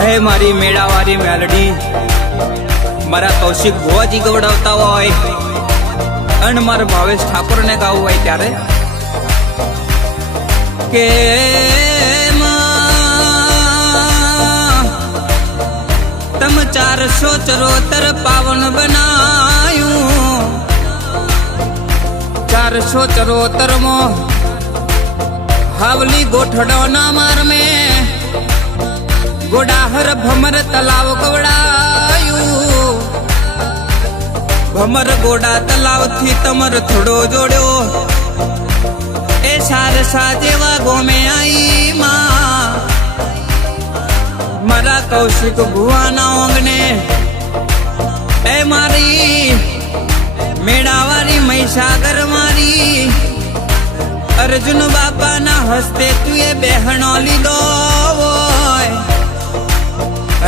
હે મારી મેળાવાળી મેલડી મારા કૌશિક ભુવાજી ગવડાવતા હોય અને મારા ભાવેશ ઠાકોરને ગાવું હોય ત્યારે કે તમ 474 પાવન બનાયું 474 માં હાવલી ગોઠડો ના માર में गोडाहर भमर तलाव गवड़ायू भमर गोडा तलाव थी तमर थोड़ो जोड़ो ए सारसा जेवा गोमे आई मां मरा कौशिक भुवाना ओंगने ए मारी मेड़ावारी महिसागर मारी अर्जुन बापा ना हस्ते तुए बहनो लीधो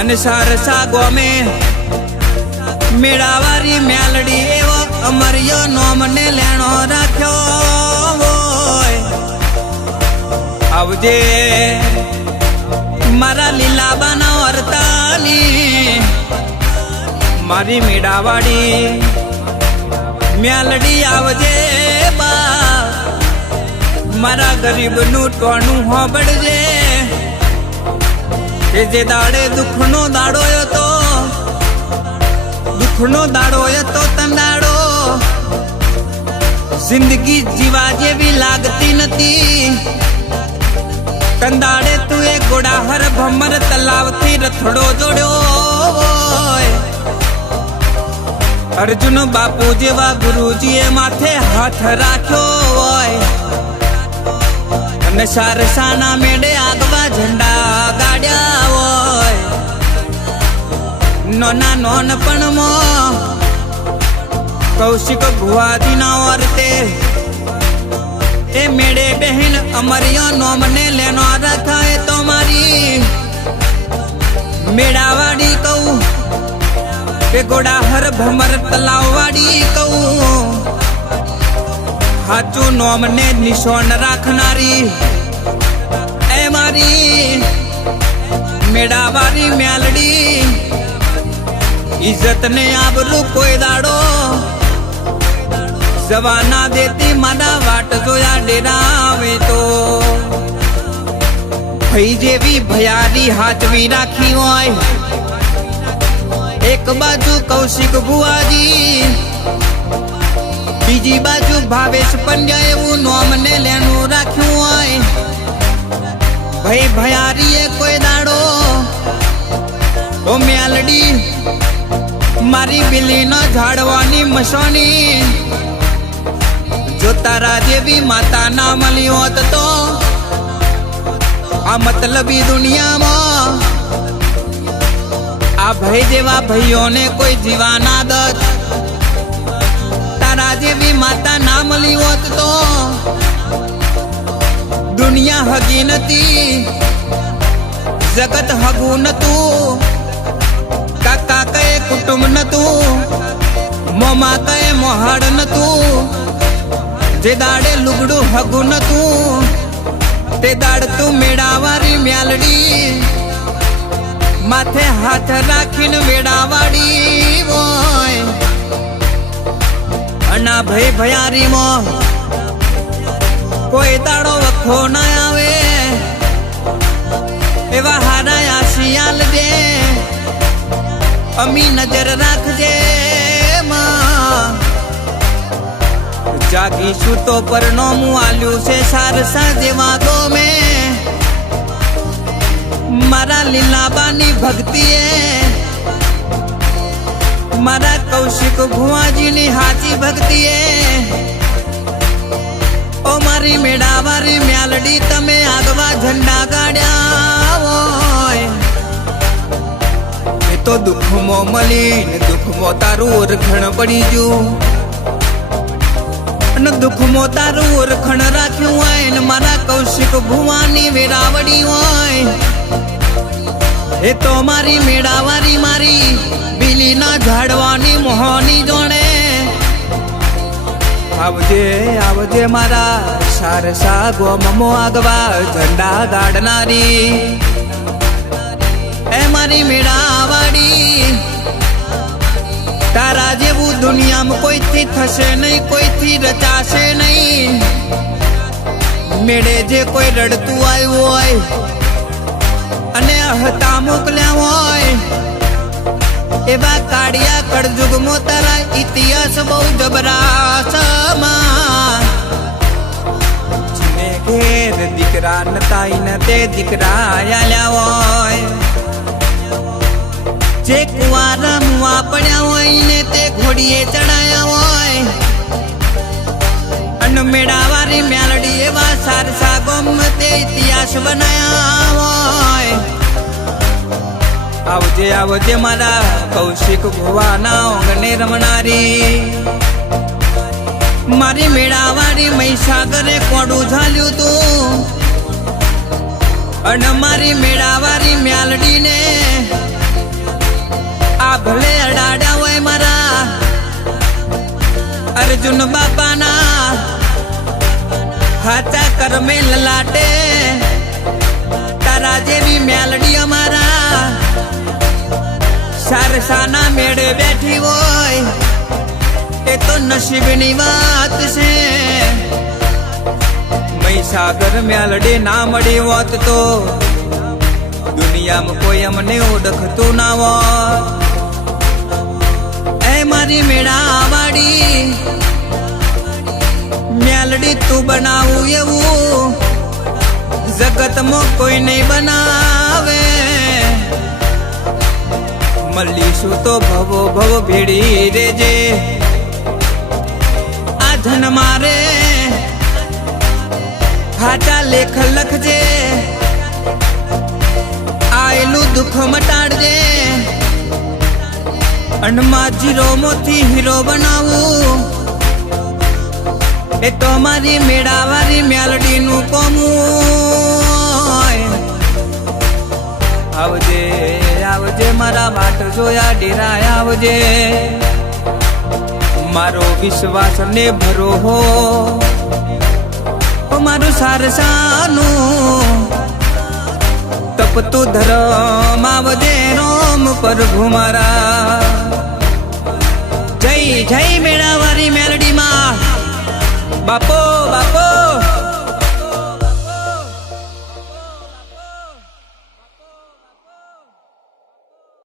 અને સારસા ગોમે મેળાવારી મેલડી એવો અમરિયો નોમને લેણો રાખ્યો હોય આવજે મારા લીલાબાના વર્તાની મારી મેળાવાડી મેલડી આવજે બા મારા ગરીબનું ટોણું હોબળજે જે દાડે દુઃખનો દાડો તો તંદાડો જિંદગી જીવા જેવી લાગતી નથી તંદાડે તું એ ગોડાહર ભમર તલાવથી રથડો જોડ્યો અર્જુન બાપુ જેવા ગુરુજીએ માથે હાથ રાખ્યો હોય અને સારસાના મેળે આગવા ઝંડા ગાડ્યા હોય નોના નોન પણ મો કૌશિક ભુવાજી ના વર્તે એ મેળે બહેન અમરિયો નોમને લેનો રખાય તો મારી મેળાવાડી કહું કે ગોડાહર ભમર તલાવવાડી કહું હાચું નોમને નિશાન રાખનારી એ મારી મેળાવાળી મેલડી ઇજ્જત ને આબરૂ કોઈ દાડો જવાના દેતી મારા વાટ જોયા ડેરાવે તો ભઈ જેવી ભયારી હાચવી રાખી હોય એક બાજુ કૌશિક ભુવાજી બીજી બાજુ ભાવેશ પંડ્યા એવું નોમને લેનું રાખ્યું હોય ભાઈ ભયારીએ કોઈ દાડો ઓ મેલડી મારી બિલીનો ઝાડવાની મસોની જો તારા જેવી માતા ના મળી હોત તો આ મતલબી દુનિયામાં આ ભાઈ જેવા ભાઈઓને કોઈ જીવા ના દત તારા જેવી માતા ના મળી હોત તો દુનિયા હગી નથી જગત હગું નતું કાકા કહે કુટુંબ નતું મોમા કહે મોહાડ નતું જે દાડે લુગડું હગું નતું તે દાડ તું મેળાવાળી મેલડી માથે હાથ રાખીને મેળાવાળી હોય અના ભય ભયારી મો કોઈ દાડો વખો ના આવે એવા હારા આશિયાલ દે અમી નજર રાખજે માં જાગીશું તો પરનોમું આલ્યું છે સારસા જેવા ગોમે મારા લીલાબાની ભક્તિએ મારા કૌશિક ભુવાજીની હાચી ભક્તિએ ઓ મારી મેળાવાળી મેલડી તમે આગવા ઝંડા ગાડ્યા હોય એ તો દુઃખમાં મળીને દુઃખમાં તારું ઓરખણ પડી ગયું અને દુઃખમાં તારું ઓરખણ રાખ્યું હોય ને મારા કૌશિક ભુવાની વેરાવડી હોય એ તો મારી મેળાવાળી મારી બીલીના ઝાડવાની મોહની જોડે આવજે આવજે મારા સારસા ગોમમો આગવા ઝંડા ગાડનારી એ મારી મેળાવાડી તારા જેવું દુનિયામાં કોઈથી થશે નહીં, કોઈથી રચાશે નહીં. મેળે જે કોઈ રડતું આવ્યું હોય અને હતા મોકલ્યા હોય એવા કાળિયા કળજુગમો તારા ઇતિહાસ બહુ જબરાસમાં. ઘેર દીકરા નતાઈ ને તે દીકરા આલ્યા હોય, જે કુંવાર મુવા પડ્યા હોય ને તે ઘોડીએ ચડાયા હોય, અને મેળાવારી મેલડી એવા સારસા ગોમ તે ઇતિહાસ બનાયા હોય. આવજે આવજે મારા કૌશિક ભુવાના ઓંગણે રમનારી મારી મેળાવાળી મહીસાગરે કોડું ઝાલ્યું તું, અને મારી મેળાવાળી મ્યાલડીને આ ભલે અડાડ્યા હોય મારા અર્જુન બાપાના હાચા કરમે લલાટે તારા જેવી મ્યાલડી અમારા સારસાના મેળે બેઠી હોય એ તો નસીબની વાત છે. મહીસાગર મ્યાલડી ના મળી હોત તો દુનિયામાં કોઈ અમને ઓળખતું ના હોત. એ મારી મેળાવાડી મ્યાલડી તું બનાવું એવું જગતમાં કોઈ નહીં બનાવે. મળીશું તો ભવો ભવ ભેડી રેજે આ ધન મારે હાચા લેખ લખજે, આયેલું દુઃખ મટાડજે, અણમાં જીરો મોથી હીરો બનાવું એ તો મારી મેળાવાળી મેલડીનું કોમું. આવજે આવજે મારા વાટ જોયા ડેરા આવજે, મારો વિશ્વાસ ને ભરો હો મારું સારસાનું તપતું ધરમ આવજે રોમ પ્રભુ મારા. જય જય મેળાવાળી મેલડીમાં બાપો બાપો.